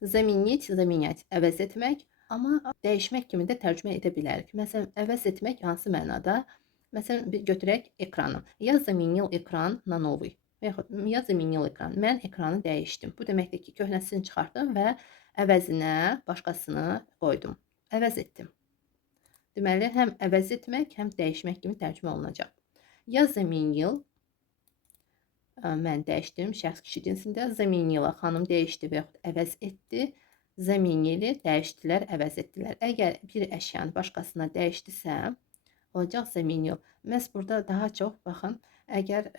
Zaminit, zaminət, əvəz etmək, amma dəyişmək kimi də tərcümə edə bilərik. Məsələn, əvəz etmək hansı mənada? Məsələn, bir götürək ekranı. Я заменил экран на новый. Və yaxud я заменил экран. Mən ekranı dəyişdim. Bu deməkdir ki, köhnəsini çıxartdım və əvəzinə başqasını qoydum. Əvəz etdim. Deməli, həm əvəz etmək, həm dəyişmək kimi tərcümə olunacaq. Я заменил, mən dəyişdim, şəxs kişi cinsində. Zaminila, xanım dəyişdi və yaxud əvəz etdi. Zaminili, dəyişdilər, əvəz etdilər. Əgər bir əşyanı başqasına dəyişdisə, olacaq zaminil. Məhz burada daha çox, baxın, əgər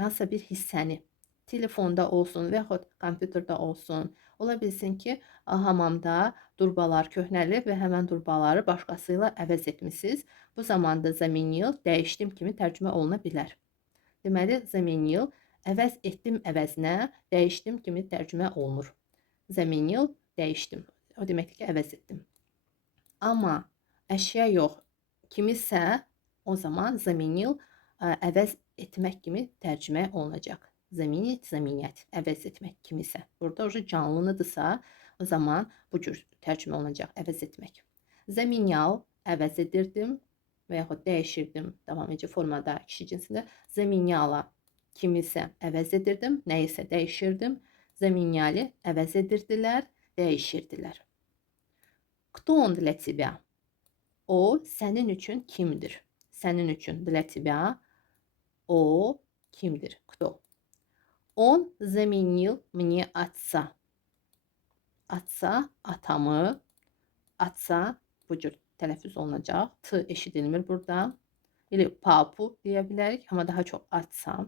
hansısa bir hissəni telefonda olsun və yaxud kompüterdə olsun, ola bilsin ki, hamamda durbalar köhnəlib və həmən durbaları başqası ilə əvəz etmişsiniz. Bu zamanda zaminil, dəyişdim kimi tərcümə oluna bilər. Deməli, zaminil, əvəz etdim əvəzinə, dəyişdim kimi tərcümə olunur. Zaminil, dəyişdim. O deməkdir ki, əvəz etdim. Amma əşya yox, kimisə, o zaman zaminil əvəz etmək kimi tərcümə olunacaq. Zaminit, zaminət, əvəz etmək kimisə. Burada canlıdırsa, o zaman bu cür tərcümə olunacaq, əvəz etmək. Zaminyal, əvəz edirdim və yaxud dəyişirdim, davam edici formada kişi cinsində. Zaminyala, kimisə əvəz edirdim, nəyisə dəyişirdim. Zaminyali, əvəz edirdilər, dəyişirdilər. Кто он для тебя? O, sənin üçün kimdir? Sənin üçün для тебя, o kimdir? Кто? Он заменил мне отца. Atsa, atamı, atsa bu cür tələffüz olunacaq. T eşidilmir burada. Elə papu deyə bilərik, amma daha çox atsa.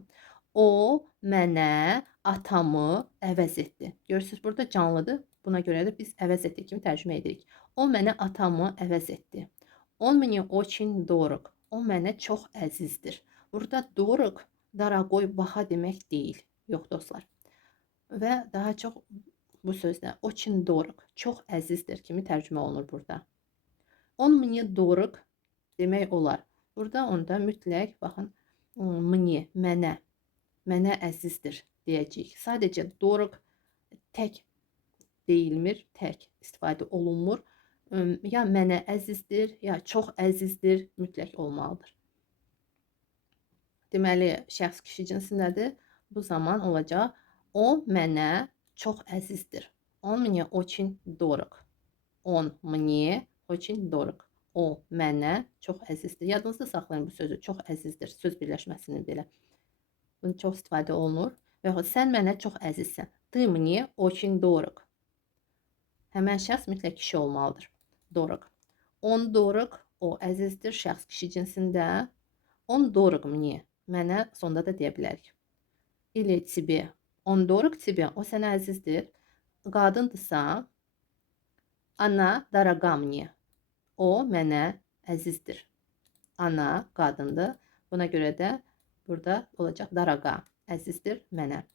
O mənə atamı əvəz etdi. Görürsünüz, burada canlıdır. Buna görə də biz əvəz etdik kimi tərcümə edirik. O mənə atamı əvəz etdi. Он мне очень дорог. O mənə çox əzizdir. Burada дорог, daragoy, baha demək deyil. Yox dostlar. Və daha çox bu sözlə очень дорог, çox əzizdir kimi tərcümə olunur burada. Он мне дорог demək olar. Burada onda mütləq, baxın, мне, mənə əzizdir deyəcəyik. Sadəcə doroq tək deyilmir, tək istifadə olunmur. Ya mənə əzizdir, ya çox əzizdir mütləq olmalıdır. Deməli, şəxs kişi cinsindədir. Bu zaman olacaq, o mənə çox əzizdir. Он мне очень дорог. Он мне очень дорог. O mənə çox əzizdir. Yadınızda saxlayın bu sözü, çox əzizdir, söz birləşməsini belə. Bunu çox istifadə olunur. Və yaxud sən mənə çox əzizsən. Ты мне очень дорог. Həmən şəxs mütləq kişi olmalıdır. Дорог. Он дорог, o əzizdir, şəxs kişi cinsində. Он дорог мне. Mənə sonda da deyə bilərik. Или тебе. Он дорог тебе. O sənə əzizdir. Qadındırsa, она дорога мне. O mənə əzizdir. Ana qadındır. Buna görə də burada olacaq daraga, əzizdir mənə.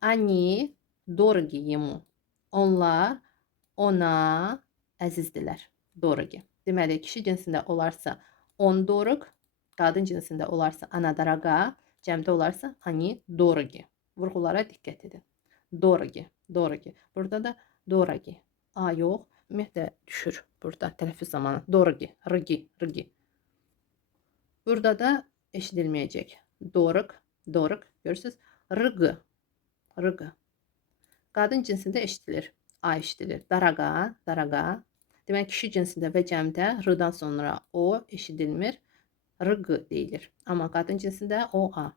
Они дороги ему. Onlar ona əzizdirlər. Dorogi. Deməli, kişi cinsində olarsa on doroq, qadın cinsində olarsa ana daraga, cəmdə olarsa они dorogi. Vurğulara diqqət edin. Dorogi, dorogi. Burada da dorogi. A yox, ümumiyyətlə düşür burada tələffüz zamanı. Dorogi, rıgi, rıgi. Burada da eşidilməyəcək. Doroq, doroq. Görürsünüz? Rıgı, rıgı. Qadın cinsində eşidilir. A eşidilir. Daraga, daraga. Demək, kişi cinsində və cəmdə rıdan sonra o eşidilmir. Rıgı deyilir. Amma qadın cinsində o a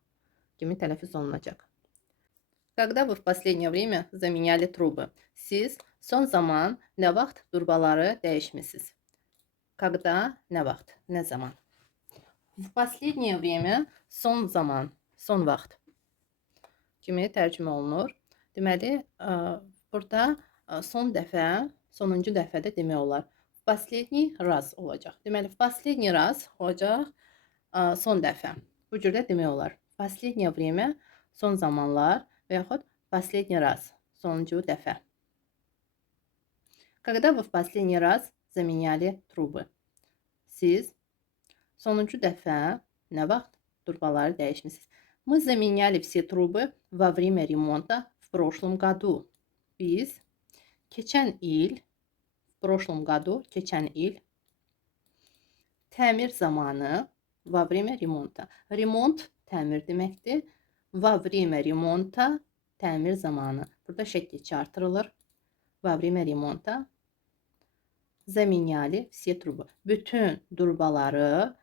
kimi tələffüz olunacaq. Когда вы в последнее время заменяли трубы? Siz son zaman nə vaxt durbaları dəyişmisiniz? Когда, nə vaxt, nə zaman? В последнее время son zaman, son vaxt kimi tərcümə olunur. Deməli, burada son dəfə, sonuncu dəfə də demək olar. В последний раз olacaq. Deməli, в последний раз olacaq son dəfə. Bu cür də demək olar. В последнее время, son zamanlar və yaxud последний раз, sonuncu dəfə. Когда вы в последний раз заменяли трубы? Siz sonuncu dəfə nə vaxt durbaları dəyişmisiniz? Мы заменяли все трубы во время ремонта в прошлом году. Biz Keçən il, в прошлом году, keçən il. Təmir zamanı, во время ремонта. Remont təmir deməkdir. Во время ремонта təmir zamanı. Burada şəkil 2 artırılır. Во время ремонта заменяли все трубы. Bütün durbaları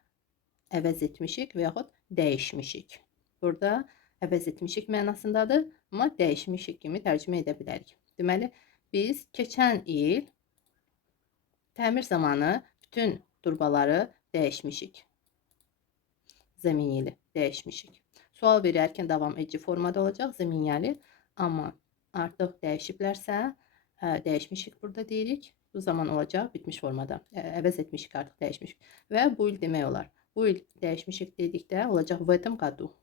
əvəz etmişik və yaxud dəyişmişik. Burada əvəz etmişik mənasındadır, amma dəyişmişik kimi tərcümə edə bilərik. Deməli, biz keçən il təmir zamanı bütün turbaları dəyişmişik. Zəminli dəyişmişik. Sual verərkən davam edici formada olacaq, zəminli, amma artıq dəyişiblərsə, dəyişmişik burada deyirik. Bu zaman olacaq bitmiş formada. Əvəz etmişik, artıq dəyişmişik. Və bu il demək olar. Bu il dəyişmişik dedikdə olacaq в этом году.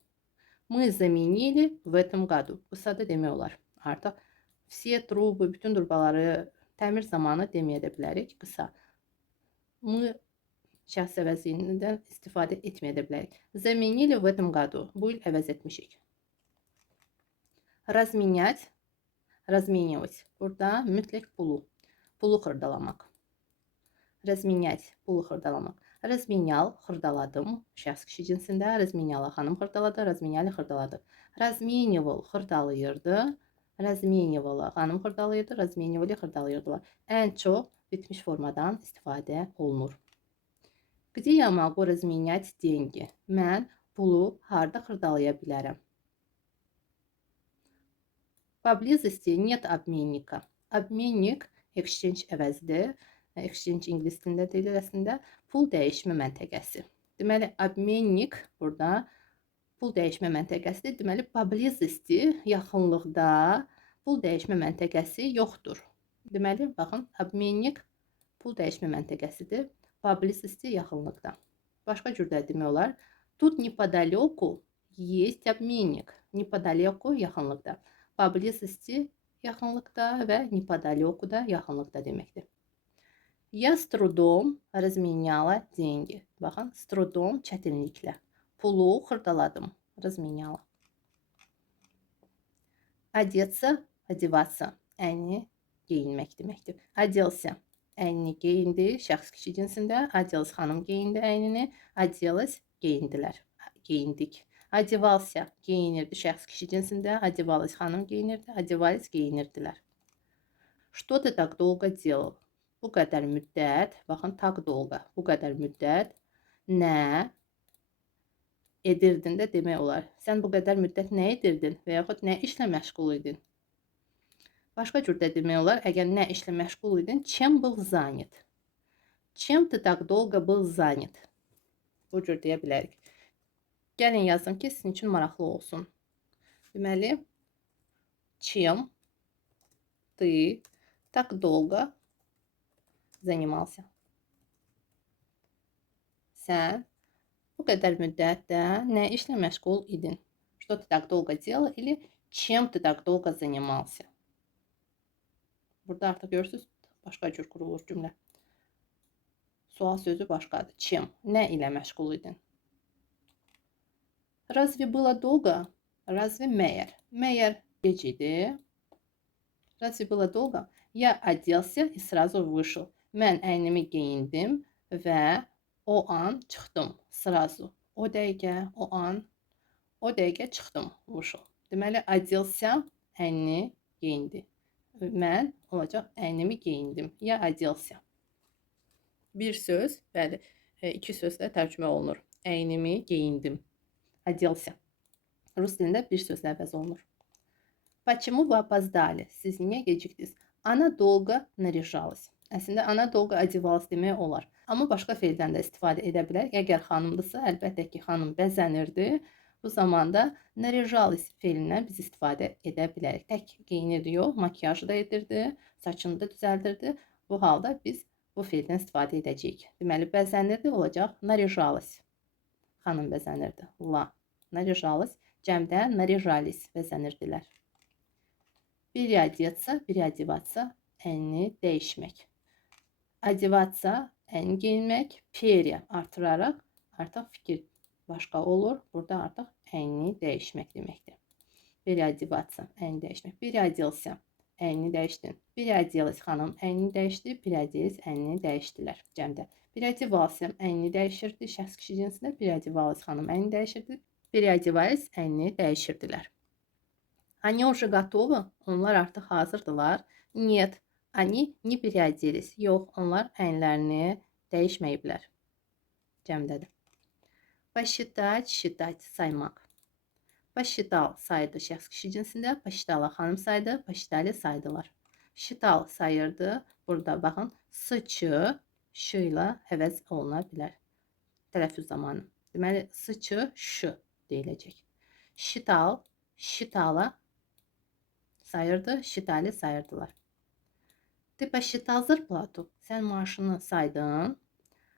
Мы заменили в этом году. Qısa da demək olar. Artıq все трубы, bütün turbaları təmir zamanı deməyə də bilərik. Qısa. Мы şəxs əvəzindən istifadə etməyə də bilərik. Заменили в этом году. Bu il əvəz etmişik. Разменять, разменивать. Burada mütləq pulu. Pulu xırdalamaq. Разменять, pulu xırdalamaq. Разменял, xırdaladım. Şəxs kişi cinsində. Разменяла, xanım xırdaladı. Разменяли, xırdaladı. Разменивал, xırdalayırdı. Разменивала, xanım xırdalayırdı. Разменивали, xırdalayırdılar. Ən çox bitmiş formadan istifadə olunur. Где я могу разменять деньги? Mən pulu harda xırdalaya bilərəm? Поблизости нет обменника. Обменник exchange əvəzidir. Exchange ingilis dilində deyilir əslində. Pul dəyişmə məntəqəsi. Deməli, обменник burada pul dəyişmə məntəqəsidir. Deməli, поблизости yaxınlıqda pul dəyişmə məntəqəsi yoxdur. Deməli, baxın, обменник pul dəyişmə məntəqəsidir. Поблизости yaxınlıqda. Başqa cürdə demək olar. Тут неподалеку есть обменник. Неподалеку yaxınlıqda. Поблизости yaxınlıqda və неподалеку da yaxınlıqda deməkdir. Я с трудом разменяла деньги. Baxın, с трудом çətinliklə. Pulu xırdaladım. Разменяла. Одеться, одеваться. Əyni geyinmək deməkdir. Оделся. Əynini geyindi, şəxs kişi cinsində. Оделась, xanım geyindi əynini. Оделась, geyindilər. Geyindik. Одевался, geyinirdi, şəxs kişi cinsində. Одевалась, xanım geyinirdi. Одевались, geyinirdilər. Что ты так долго делал? Bu qədər müddət, baxın, tak dolga, bu qədər müddət nə edirdin də demək olar. Sən bu qədər müddət nə edirdin və yaxud nə işlə məşğul idin? Başqa cürdə demək olar, əgər nə işlə məşğul idin, чем был занят? Чем ты так долго был занят? Bu cür deyə bilərik. Gəlin yazım ki, sizin üçün maraqlı olsun. Deməli, чем ты так долго занимался? Sən bu qədər müddətdə nə işlə məşğul idin? Что ты так долго делал или чем ты так долго занимался? Burada artıq görürsünüz, başqa cür qurulur cümlə. Sual sözü başqadır. Чем? Nə ilə məşğul idin? Разве было долго? Разве məyər? Məyər gec idi? Разве было долго? Я оделся и сразу вышел. Mən əynimi geyindim və o an çıxdım. Сразу. O dəqiqə, o an, o dəqiqə çıxdım. Вышел. Deməli, оделся, əynini geyindi. Mən olacaq, əynimi geyindim. Я оделся. Bir söz, bəli, iki sözlə tərcümə olunur. Əynimi geyindim. Оделся. Rus dilində bir sözlə əvəz olunur. Почему вы опоздали? Siz niyə gecikdiniz? Она долго наряжалась. Əslində, она dolga одевалась demək olar. Amma başqa feildən də istifadə edə bilər. Əgər xanımdırsa, əlbəttə ki, xanım bəzənirdi. Bu zamanda narяжалась feilindən biz istifadə edə bilərik. Tək geyinirdi yox, makiyajı da edirdi, saçını da düzəldirdi. Bu halda biz bu feildən istifadə edəcəyik. Deməli, bəzənirdi olacaq narяжалась. Xanım bəzənirdi. La. Наряжалась. Cəmdə наряжались bəzənirdilər. Переодеться, переодеваться, əyni dəyişmək. Одеваться, əyni geyinmək. Пере artıraraq artıq fikir başqa olur. Burada artıq əyni dəyişmək deməkdir. Переодеваться, əyni dəyişmək. Переоделся, əyni dəyişdin. Переоделась xanım əyni dəyişdi. Переоделись əyni dəyişdilər cəmdə. Переодевался əyni dəyişirdi. Şəxs kişi cinsində переодевалась xanım əyni dəyişirdi. Переодевались əyni dəyişirdilər. Они уже готовы. Onlar artıq hazırdılar. Нет, они не переоделись. Yox, onlar əyinlərini dəyişməyiblər. Cəmdədir. Посчитать, считать, saymaq. Посчитал saydı şəxs kişi cinsində, посчитала xanım saydı, посчитали saydılar. Считал sayırdı. Burada baxın, s-çı, ş ilə əvəz oluna bilər. Tələffüz zamanı. Deməli, s-çı, ş deyiləcək. Считал, считала sayırdı, считали sayırdılar. Ты посчитал зарплату. Sən maaşını saydın.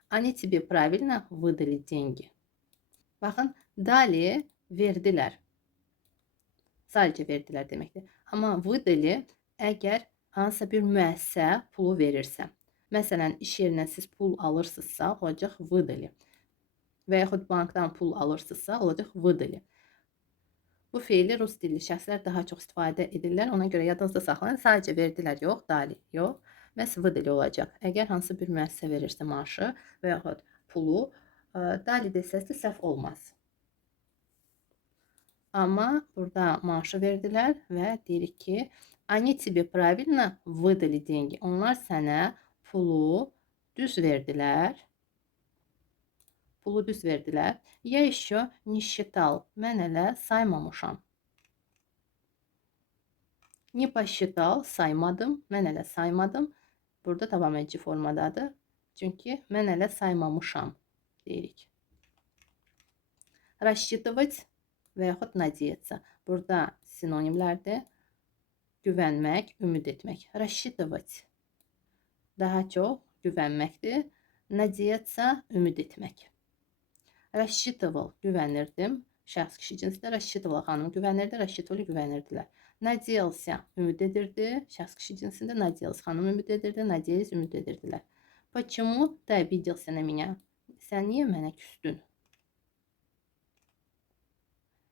Они тебе правильно выдали деньги. Baxın, dali verdilər. Sadəcə verdilər deməkdir. Amma выдали əgər hansısa bir müəssisə pulu verirsə. Məsələn, iş yerinə siz pul alırsınızsa, olacaq выдали. Və yaxud bankdan pul alırsınızsa, olacaq выдали. Bu feili rus dilli şəxslər daha çox istifadə edirlər. Ona görə yadınızda saxlayın. Sadəcə verdilər yox, dali yox. Məhz выдали olacaq. Əgər hansı bir müəssisə verirsə maaşı və yaxud pulu, dali desəz də səhv olmaz. Amma burada maaşı verdilər və deyirik ki, они тебе правильно выдали деньги. Onlar sənə pulu düz verdilər. Pulu düz verdilər. Я еще не считал. Mən hələ saymamışam. Не посчитал, saymadım. Mən hələ saymadım. Burada davam edici formadadır. Çünki mən hələ saymamışam deyirik. Рассчитывать və yaxud надеяться. Burada sinonimlərdir. Güvənmək, ümid etmək. Рассчитывать daha çox güvənməkdir. Надеяться ümid etmək. Рассчитывал güvənirdim. Şəxs kişi cinsində рассчитывала xanım güvənirdi. Рассчитывали güvənirdilər. Надеялся ümid edirdi. Şəxs kişi cinsində надеялась xanım ümid edirdi. Надеялись ümid edirdilər. Почему ты обиделся на меня? Sən niyə mənə küsdün?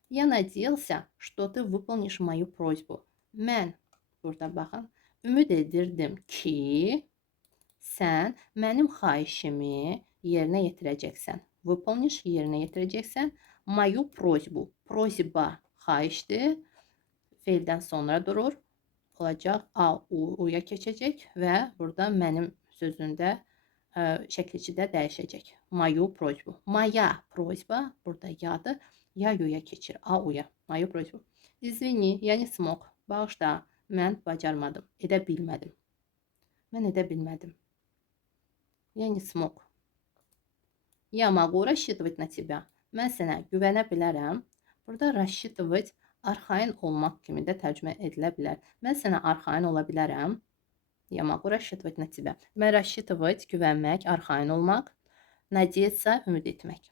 Я надеялся, что ты выполнишь мою просьбу. Mən, burada baxın, ümid edirdim ki, sən mənim xahişimi yerinə yetirəcəksən. Выполнишь yerinə yetirəcəksən. Mою просьбу. Просьба xahişdir. Feildən sonra durur. Olacaq a, u-ya keçəcək və burada mənim sözündə şəkilçidə dəyişəcək. Mою просьбу. Моя просьба burada yadır. Ya-yuya keçir. A-uya. Mою просьбу. Извини, я не смог. Bağışla, mən bacarmadım. Edə bilmədim. Mən edə bilmədim. Я не смог. Я могу рассчитывать на тебя. Mən sənə güvənə bilərəm. Burada рассчитывать arxain olmaq kimi də tərcümə edilə bilər. Mən sənə arxain ola bilərəm. Я могу рассчитывать на тебя. Mən рассчитывать güvənmək, arxain olmaq. Надеяться ümid etmək.